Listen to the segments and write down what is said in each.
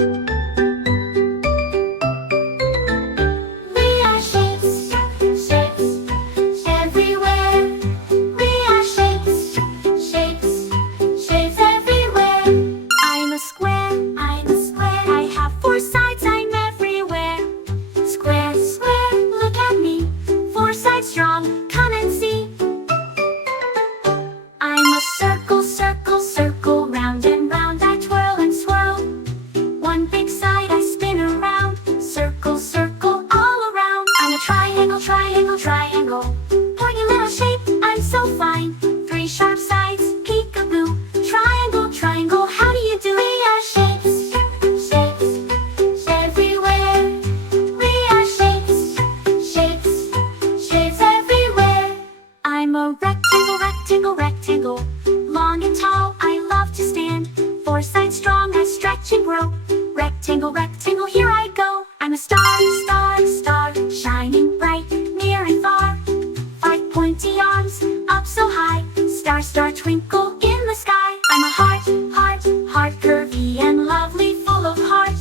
We are shapes, shapes, everywhere. We are shapes, shapes, shapes everywhere. I'm a square, I'm a square. I have four sides, I'm everywhere. Square, square, look at me. Four sides strong, come and see. I'm a circle, circle, circle. Round and round I twirl and swirl. One big side I spin around. Circle, circle, all around. I'm a triangle, triangle, triangle. Pointy little shape, I'm so fine. Three sharp sides, peekaboo. Triangle, triangle, how do you do? We are shapes, shapes, everywhere. We are shapes, shapes, shapes everywhere. I'm a rectangle, rectangle, rectangle. Long and tall, I love to stand. Four sides strong, I stretch and grow. Rectangle, rectangle, here I go. I'm a star, star, star, shining bright, near and far. Five pointy arms, up so high. Star, star, twinkle in the sky. I'm a heart, heart, heart, curvy and lovely, full of heart.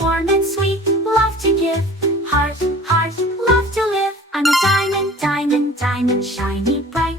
Warm and sweet, love to give. Heart, heart, love to live. I'm a diamond, diamond, diamond, shiny bright.